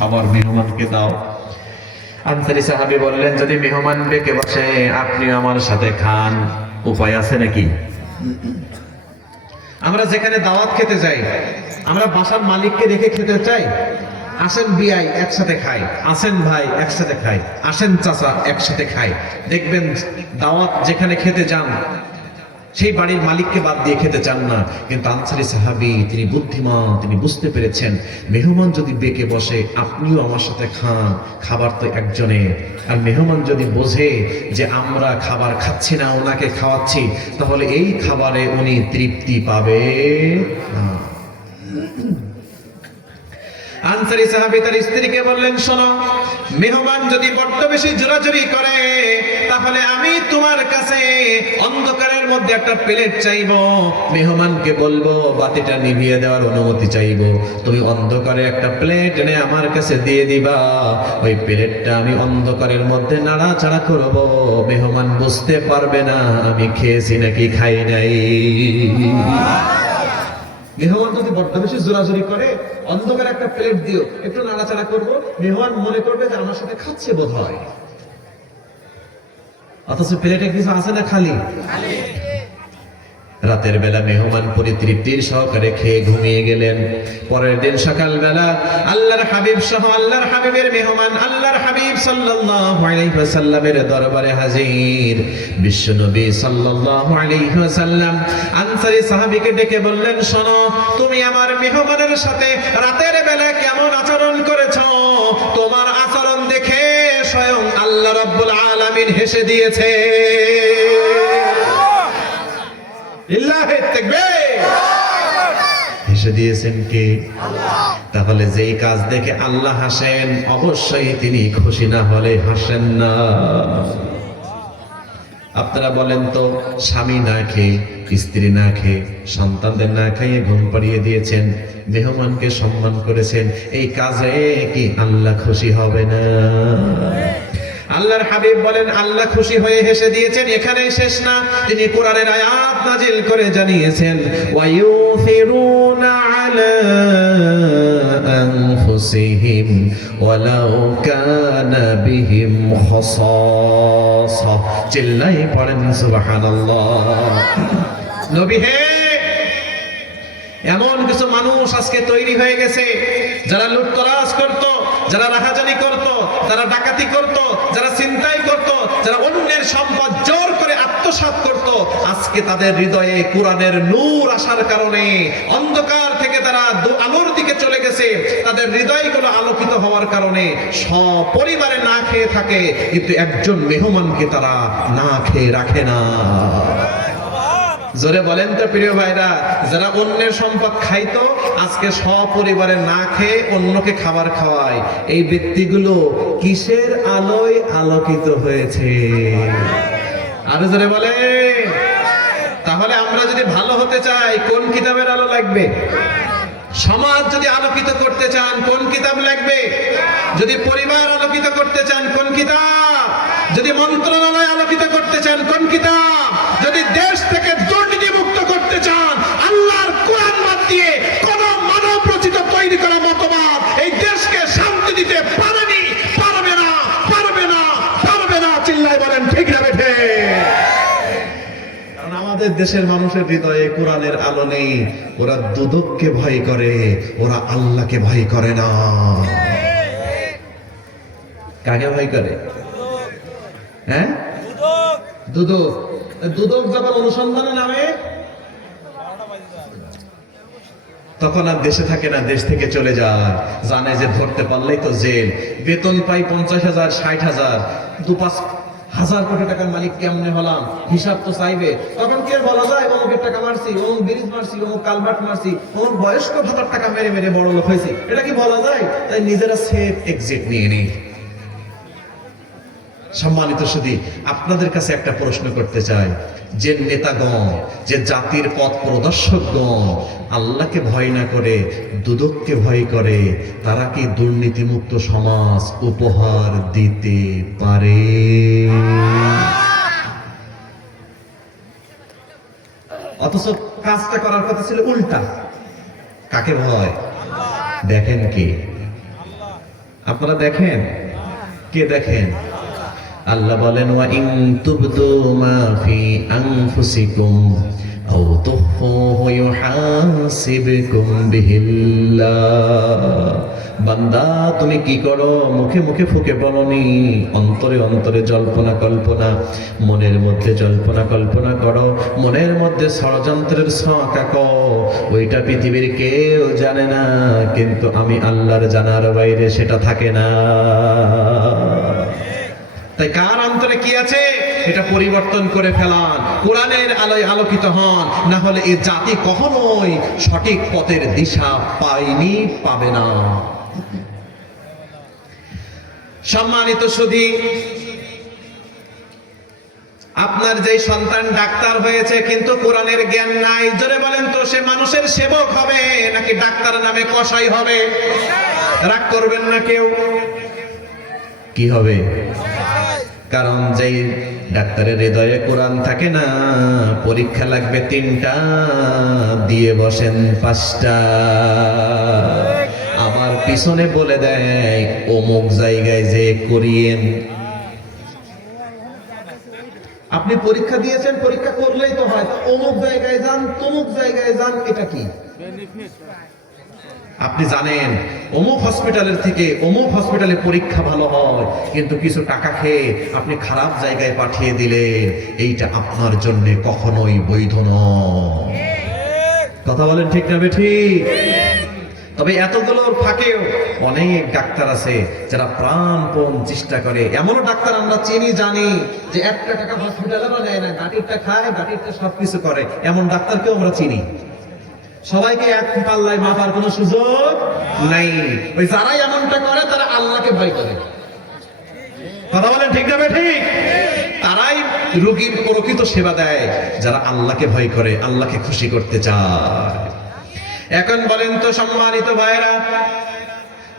খাবার মেহমানকে দাও। আনসারি সাহাবি বললেন, যদি মেহমান ডেকে বসে, আপনি আমার সাথে খান। উপায় আছে নাকি? আমরা যেখানে দাওয়াত খেতে যাই, আমরা বাসার মালিককে রেখে খেতে চাই। আসেন বিয়াই একসাথে খাই। আসেন ভাই, একসাথে খাই। আসেন চাচা, একসাথে খাই। দেখবেন দাওয়াত যেখানে খেতে যান সেই বাড়ির মালিককে বাদ দিয়ে খেতে চান না। কিন্তু আনসারি সাহাবি, তিনি বুদ্ধিমান, তিনি বুঝতে পেরেছেন, মেহমান যদি বেঁকে বসে, আপনিও আমার সাথে খান, খাবার তো একজনে। আর মেহমান যদি বোঝে যে আমরা খাবার খাচ্ছি না, ওনাকে খাওয়াচ্ছি, তাহলে এই খাবারে উনি তৃপ্তি পাবে আনসারি সাহাবি তার স্ত্রীকে বললেন, শোনো, মেহমান যদি বড্ড বেশি জোরাজুরি করে, তাহলে আমি তোমার কাছে অন্ধকারের মধ্যে একটা প্লেট চাইব, মেহমানকে বলব, বাতিটা নিভিয়ে দেওয়ার অনুমতি চাইব। তুমি অন্ধকারে একটা প্লেট এনে আমার কাছে দিয়ে দিবা। ওই প্লেটটা আমি অন্ধকারের মধ্যে নাড়াচাড়া করব। মেহমান বুঝতে পারবে না, আমি খেয়েছি নাকি খাই নাই। মেহমান যদি বড্ড বেশি জোরাজুরি করে, অন্ধকার একটা প্লেট দিও, একটু নাড়াচাড়া করব। মেহমান মনে করবে যে আমার সাথে খাচ্ছে বোধ হয় অথচ প্লেটে কিছু আছে না খালি? রাতের বেলা মেহমান পরিতৃপ্তির সহকারে খেয়ে ঘুমিয়ে গেলেন। পরের দিন সকালবেলা আল্লাহর হাবিব সহ আল্লাহর হাবিবের মেহমান, আল্লাহর হাবিব সাল্লাল্লাহু আলাইহি ওয়াসাল্লামের দরবারে হাজির। বিশ্বনবী সাল্লাল্লাহু আলাইহি ওয়াসাল্লাম আনসারী সাহাবীকে ডেকে বললেন, শোনো, তুমি আমার মেহমানের সাথে রাতের বেলা কেমন আচরণ করেছ? তোমার আচরণ দেখে স্বয়ং আল্লাহ রাব্বুল আলামিন হেসে দিয়েছে। হেসে দিয়েছেন কে? তাহলে যেই কাজ দেখে আল্লাহ হাসেন, অবশ্যই তিনি খুশি না হলে হাসেন না। আপনারা বলেন তো, স্বামী না খেয়ে, স্ত্রী না খেয়ে, সন্তানদের না খাইয়ে ঘুম পাড়িয়ে দিয়েছেন, মেহমানকে সম্মান করেছেন, এই কাজে কি আল্লাহ খুশি হবে না? আল্লাহর হাবিব বলেন, আল্লাহ খুশি হয়ে হেসে দিয়েছেন, এখানেই শেষ না। তিনি কোরআনের আয়াত নাজিল করে জানিয়েছেন ওয়ায়ুথিরুনা আলা আনফুসিহিম ওয়ালাউ কানা বিহিম খাসাসা। চিল্লাই পড়েন, সুবহানাল্লাহ। নবী হে এমন কিছু মানুষ আজকে তৈরি হয়ে গেছে, যারা লুটতরাজ করত, যারা রাহাজানি করত, যারা ডাকাতি করত, যারা চিন্তাই করত, যারা অন্যের সম্পদ জোর করে আত্মসাৎ করত, আজকে তাদের হৃদয়ে কোরআনের নূর আসার কারণে অন্ধকার থেকে তারা আলোর দিকে চলে গেছে। তাদের হৃদয়গুলো আলোকিত হওয়ার কারণে সপরিবারে না খেয়ে থাকে, কিন্তু একজন মেহমানকে তারা না খেয়ে রাখে না। জোরে বলেন তো প্রিয় ভাইরা, যারা অন্যের সম্পদ খাইতো, আজকে সপরিবারে না খেয়ে অন্যকে খাবার খাওয়ায়। এই ব্যক্তিগুলো কিসের আলোয় আলোকিত হয়েছে? আরও জোরে বলে তাহলে আমরা যদি ভালো হতে চাই, কোন কিতাবের আলো লাগবে? সমাজ যদি আলোকিত করতে চান, কোন কিতাব লাগবে? যদি পরিবার আলোকিত করতে চান, কোন কিতাব? যদি মন্ত্রণালয় আলোকিত করতে চান, কোন কিতাব যদি দেশ থেকে দুর্নীতি মুক্ত করতে চান আল্লাহর কোরআন বাদ দিয়ে কোন মানব রচিত তৈরি করা মতবাদ এই দেশকে শান্তি দিতে পারেনি পারবে না পারবে না পারবে না চিল্লাই বলেন ঠিক না বেঠে কারণ আমাদের দেশের মানুষের হৃদয়ে কোরআনের আলো নেই। ওরা দুদককে ভয় করে, ওরা আল্লাহকে ভয় করে না। কাকে ভয় করে? হ্যাঁ? দুদক। দুদক যখন অনুসন্ধানে নামে? তখন আর দেশে থাকে না, দেশ থেকে চলে যায়। জানে যে ধরতে পারলেই তো জেল। বেতন পাই পঞ্চাশ হাজার, ষাট হাজার। দু পাঁচ হাজার কোটি টাকার মালিক কেমনে হলাম? হিসাব তো চাইবে। তখন কে বলা যায় অমুকের টাকা মারছি অমুক ব্রিজ মারছি অমুক কালভার্ট মারছি অমুক বয়স্ক ভাতার টাকা মেরে মেরে বড় লোক হয়েছে। এটা কি বলা যায়? তাই নিজেরা সেফ এক্সিট নিয়ে নেই সম্মানিত সুদী আপনাদের কাছে একটা প্রশ্ন করতে চাই। যে নেতাগণ, যে জাতির পথ প্রদর্শকগণ, আল্লাহকে ভয় না করে, দুদককে ভয় করে, তারা কি দুর্নীতিমুক্ত সমাজ উপহার দিতে পারে? অথচ কাজটা করার কথা ছিল উল্টা। কাকে ভয়? দেখেন কি? আপনারা দেখেন? কে দেখেন? আল্লাহ বলেন ওয়া ইন তুবদু মা ফি আনফুসিকুম, আও তুখফুহু ইউহাসিবকুম বিহিল্লাহ। বান্দা, তুমি কি করো? মুখে মুখে ফুকে বলনি, অন্তরে অন্তরে জল্পনা কল্পনা, মনের মধ্যে জল্পনা কল্পনা করো, মনের মধ্যে ষড়যন্ত্রের ছকাক ওইটা পৃথিবীর কেউ জানে না, কিন্তু আমি আল্লাহর জানার বাইরে সেটা থাকে না। তাই কার অন্তরে কি আছে? এটা পরিবর্তন করে ফেলান। কোরআনের আলোয় আলোকিত হন, না হলে এ জাতি কখনোই সঠিক পথের দিশা পায়নি, পাবে না। সম্মানিত সুধী, আপনার যে সন্তান ডাক্তার হয়েছে, কিন্তু কোরআনের জ্ঞান নাই, জোরে বলেন তো, সে মানুষের সেবক হবে, নাকি ডাক্তার নামে কসাই হবে? রাগ করবেন না কেউ? কি হবে? কারণ যেই ডাক্তারের হৃদয়ে কোরআন থাকে না, পরীক্ষা লাগবে তিনটা, দিয়ে বসেন পাঁচটা। আমার পিছনে বলে দেয়, অমুক জায়গায় যে করিয়েন। আপনি পরীক্ষা দিয়েছেন, পরীক্ষা করলেই তো হয়। অমুক জায়গায় যান, তমুক জায়গায় যান, এটা কি? আপনি জানেন, অমুক হসপিটালের থেকে অমুক হসপিটালে পরীক্ষা ভালো হয়, কিন্তু কিছু টাকা খেয়ে আপনি খারাপ জায়গায় পাঠিয়ে দিলেন। এইটা আপনার জন্য কখনোই বৈধ নয়। কথা বলেন ঠিক না বেঠি? তবে এতগুলোর ফাঁকেও অনেক ডাক্তার আছে যারা প্রাণপণ চেষ্টা করে। এমনও ডাক্তার আমরা চিনি, জানি যে একটা টাকা হসপিটালে নেয় না গাটিরটা খায় গাটিরটা সবকিছু করে। এমন ডাক্তারকেও আমরা চিনি। সবাইকে এক পাল্লায় মাপার কোনো সুযোগ নাই। ওই যারাই এমনটা করে, তারা আল্লাহকে ভয় করে। কথা বলেন ঠিক না ঠিক তারাই রোগীর প্রকৃত সেবা দেয়, যারা আল্লাহকে ভয় করে, আল্লাহকে খুশি করতে চায়। এখন বলেন তো সম্মানিত ভাইরা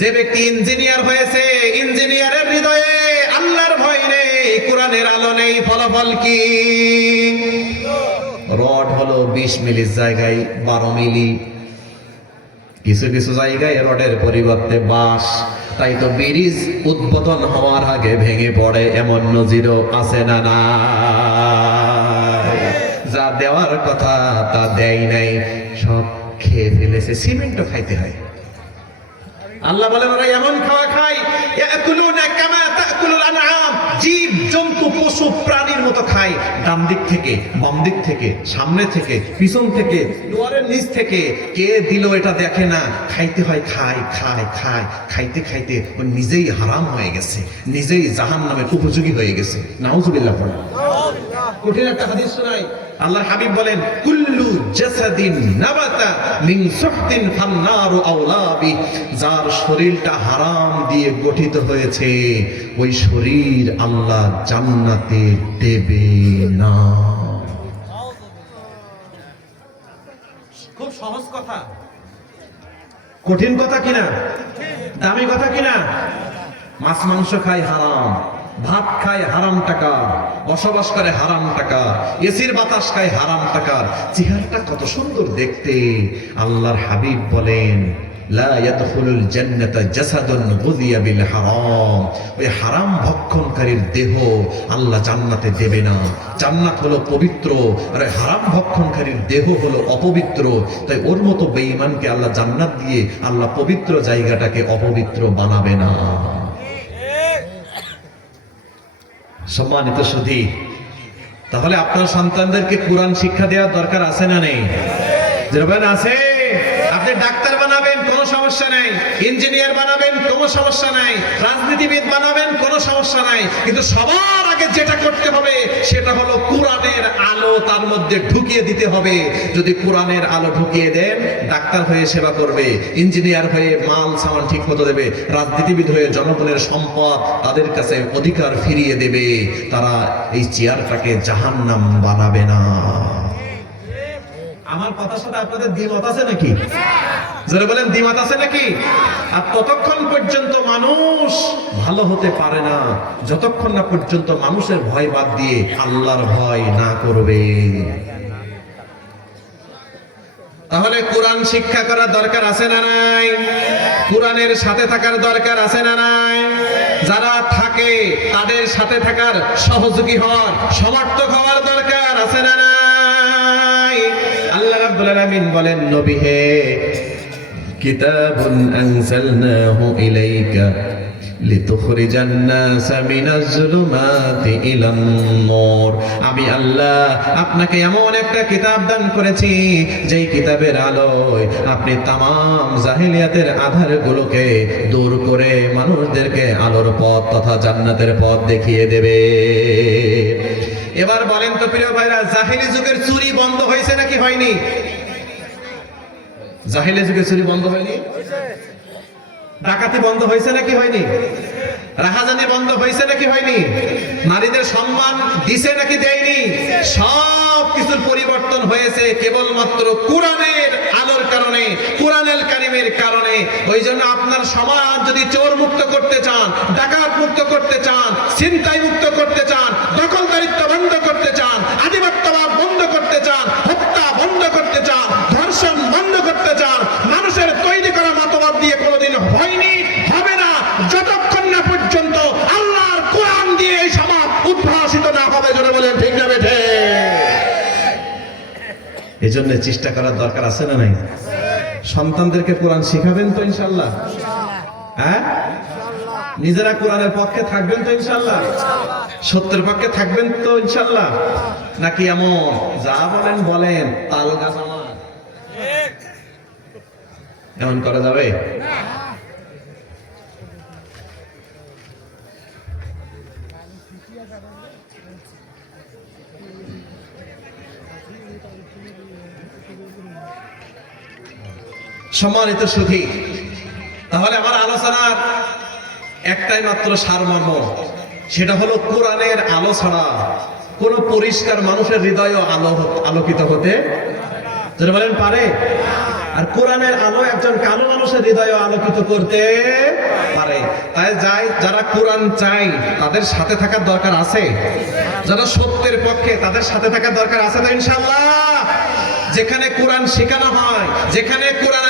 যে ব্যক্তি ইঞ্জিনিয়ার হয়েছে, ইঞ্জিনিয়ারের হৃদয়ে আল্লাহর ভয় নেই, কোরআনের আলো নেই, ফলাফল কি? রড হলো বিশ মিলির জায়গায় বারো মিলি। কিছু কিছু জায়গায় রডের পরিবর্তে বাঁশ। তাই তো ব্রিজ উদ্বোধন হওয়ার আগে ভেঙে পড়ে, এমন নজিরও আছে না না যা দেওয়ার কথা তা দেয় নাই, সব খেয়ে ফেলেছে। সিমেন্টও খাইতে হয়। আল্লাহ বলেন ওরা এমন খাওয়া খায় পশু প্রাণীর মতো খায়। ডান দিক থেকে, বাম দিক থেকে, সামনে থেকে, পিছন থেকে, দুয়ারের নিচ থেকে। কে দিল এটা দেখে না? খাইতে হয় খায় খায় খায়। খাইতে খাইতে ও নিজেই হারাম হয়ে গেছে। নিজেই জাহান নামের উপযোগী হয়ে গেছে। নাউজুবিল্লাহ পড়া কঠিন একটা হাদিস শোনাই। আল্লাহর হাবিব বলেন কুল্লু জাসাদিন নাবাতা মিন সুহতিন ফান্নারু আওলাবি যার শরীরটা হারাম দিয়ে গঠিত হয়েছে ওই শরীর আল্লাহ জান্নাতে দেবে না। খুব সহজ কথা। কঠিন কথা কিনা? দামি কথা কিনা? মাছ মাংস খাই হারাম। ভাত খায় হারাম টাকা, বসবাস করে হারাম টাকা, এসির বাতাস খায় হারাম টাকার চেহারাটা কত সুন্দর দেখতে। আল্লাহর হাবিব বলেন হারাম। ভক্ষণকারীর দেহ আল্লাহ জান্নাতে দেবে না। জান্নাত হলো পবিত্র, আর হারাম ভক্ষণকারীর দেহ হলো অপবিত্র। তাই ওর মতো বেঈমানকে আল্লাহ জান্নাত দিয়ে আল্লাহ পবিত্র জায়গাটাকে অপবিত্র বানাবে না। সম্মানিত সুধী, তাহলে আপনার সন্তানদেরকে কোরআন শিক্ষা দেওয়ার দরকার আছে না নেই? আছে। আপনি ডাক্তার বানাবেন সমস্যা নাই। ইঞ্জিনিয়ার বানাবেন, কোনো সমস্যা নাই। রাজনীতিবিদ বানাবেন, কোনো সমস্যা নাই। কিন্তু সবার আগে যেটা করতে হবে, সেটা হলো কোরআনের আলো তার মধ্যে ঢুকিয়ে দিতে হবে। যদি কোরআনের আলো ঢুকিয়ে দেন, ডাক্তার হয়ে সেবা করবে, ইঞ্জিনিয়ার হয়ে মাল সামান ঠিক মতো দেবে, রাজনীতিবিদ হয়ে জনগণের সম্পদ তাদের কাছে অধিকার ফিরিয়ে দেবে, তারা এই চেয়ারটাকে জাহান্নাম বানাবে না। আমার কথার সাথে আপনাদের দ্বিমত আছে নাকি? যারা বলেন, দ্বিমত আছে নাকি? আর ততক্ষণ পর্যন্ত মানুষ ভালো হতে পারে না। যতক্ষণ না পর্যন্ত মানুষের ভয় বাদ দিয়ে আল্লাহর ভয় না করবে। তাহলে কোরআন শিক্ষা করার দরকার আছে না নাই? কোরআনের সাথে থাকার দরকার আছে না নাই? যারা থাকে, তাদের সাথে থাকার সহযোগী হওয়ার, সমর্থক হওয়ার দরকার আছে না নাই? আল্লাহ রাব্বুল আলামিন বলেন, নবী হে কিতাবুন আনজালনাহু ইলাইকা লিতুখরিজ الناس من الظلمات إلى النور আমি আল্লাহ আপনাকে এমন একটা কিতাব দান করেছি যেই কিতাবের আলোয় আপনি তামাম জাহিলিয়াতের আধারগুলোকে দূর করে মানুষদেরকে আলোর পথ তথা জান্নাতের পথ দেখিয়ে দেবে এবার বলেন তো প্রিয় ভাইরা জাহিলি যুগের চুরি বন্ধ হয়েছে নাকি হয়নি জাহিলি যুগের চুরি বন্ধ হয়নি? ডাকাতি বন্ধ হয়েছে নাকি হয়নি? রাহাজানি বন্ধ হয়েছে নাকি হয়নি? নারীদের সম্মান দিছে নাকি দেয়নি? সব কিছুর পরিবর্তন হয়েছে কেবলমাত্র কোরআনের আলোর কারণে কোরআনের কারিমের কারণে। ওই জন্য আপনার সমাজ যদি চোর মুক্ত করতে চান ডাকাত মুক্ত করতে চান ছিনতাই মুক্ত করতে চান দখলদারিত্ব বন্ধ করতে চান আধিপত্যবাদ বন্ধ করতে চান হত্যা বন্ধ করতে চান ধর্ষণ বন্ধ করতে চান মানুষের তৈরি করা মতবাদ দিয়ে কোনোদিন হয়নি হবে না যতক্ষণ না পর্যন্ত আল্লাহর কোরআন দিয়ে এই সমাজ উদ্ভাসিত না হবে জোরে বলেন ঠিক না বেঠে এই জন্য চেষ্টা করার দরকার আছে না নাই? সন্তানদেরকে কোরআন শিখাবেন তো ইনশাল্লাহ? হ্যাঁ? নিজেরা কোরআনের পক্ষে থাকবেন তো ইনশাল্লাহ? সত্যের পক্ষে থাকবেন তো ইনশাল্লাহ? নাকি এমন? যা বলেন বলেন, তাল গাছ এমন করা যাবে? সম্মানিত সুখী, তাহলে আমার আলোচনার একটাই মাত্র সারমর্ম, সেটা হলো কোরআনের আলো ছাড়া কোন পরিষ্কার মানুষের হৃদয় আলো আলোকিত হতে বলেন, পারে? আর কোরআনের আলো একজন কালো মানুষের হৃদয় আলোকিত করতে পারে। তাই যাই, যারা কোরআন চাই তাদের সাথে থাকার দরকার আছে। যারা সত্যের পক্ষে, তাদের সাথে থাকার দরকার আছে তো ইনশাল্লাহ যেখানে কোরআন শেখানো হয়, যেখানে কোরআন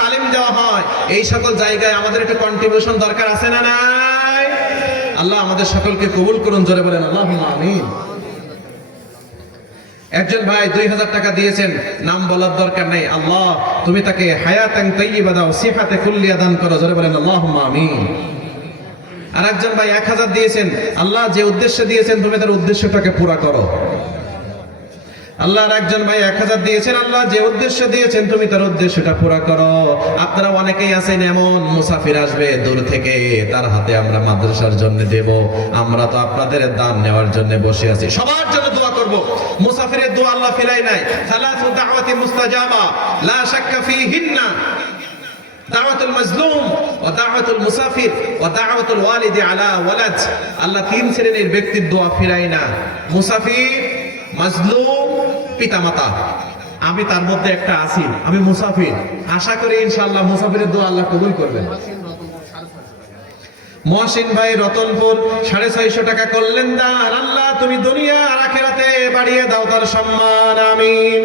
তালিম দেওয়া হয়। এই সকল জায়গায় আমাদের একটু কন্ট্রিবিউশন দরকার আছে না নাই? আল্লাহ আমাদের সকলকে কবুল করুন, জোরে বলেন আল্লাহ আমিন। একজন ভাই দুই হাজার টাকা দিয়েছেন, নাম বলার দরকার নেই। আল্লাহ, তুমি তাকে হায়াতাং তৈবা দাও সিহাতে কুল্লিয়া দান করো, জোরে বলেন আল্লাহ আমিন। আর একজন ভাই এক হাজার দিয়েছেন, আল্লাহ যে উদ্দেশ্যে দিয়েছেন, তুমি তার উদ্দেশ্যটাকে পুরা করো। আল্লাহর একজন ভাই এক হাজার দিয়েছেন, আল্লাহ যে উদ্দেশ্য দিয়েছেন, তুমি তার উদ্দেশ্যটা পুরা করো। আপনারা অনেকেই আছেন এমন মুসাফির আসবে, দূর থেকে তার হাতে আমরা মাদ্রাসার জন্য দেব। আমরা তো আপনাদের দান নেওয়ার জন্য বসে আছি। সবার জন্য দোয়া করব। মুসাফিরের দোয়া আল্লাহ ফিরাই নাই। সালাসু দাওয়াতি মুস্তাজাবা, লা শাক্কা ফীহিন্না। দাওয়াতুল মাজলুম ওয়া দাওয়াতুল মুসাফির ওয়া দাওয়াতুল ওয়ালিদি আলা ওয়ালাদ। আল্লাহ তিন শ্রেণির ব্যক্তির দোয়া ফিরাই না। মুসাফির, মাজলুম পিতামাতা। আমি তার মধ্যে একটা আছি, আমি মুসাফির। আশা করি ইনশাআল্লাহ মুসাফিরের দোয়া আল্লাহ কবুল করবেন। মহসিন ভাই রতনপুর, সাড়ে ছয়শো টাকা করলেন দান আল্লাহ, তুমি দুনিয়া আখেরাতে বাড়িয়ে দাও তার সম্মান, আমিন।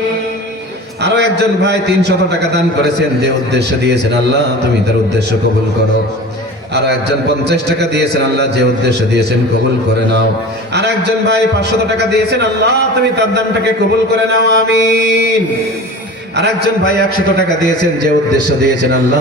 আরও একজন ভাই তিনশত টাকা দান করেছেন, যে উদ্দেশ্য দিয়েছেন, আল্লাহ, তুমি তার উদ্দেশ্য কবুল করো। আরও একজন পঞ্চাশ টাকা দিয়েছেন, আল্লাহ যে উদ্দেশ্য দিয়েছেন কবুল করে নাও। আর একজন ভাই পাঁচশত টাকা দিয়েছেন, আল্লাহ তুমি তার দামটাকে কবুল করে নাও, আমিন। আর একজন ভাই একশত টাকা দিয়েছেন, যে উদ্দেশ্য দিয়েছেন, আল্লাহ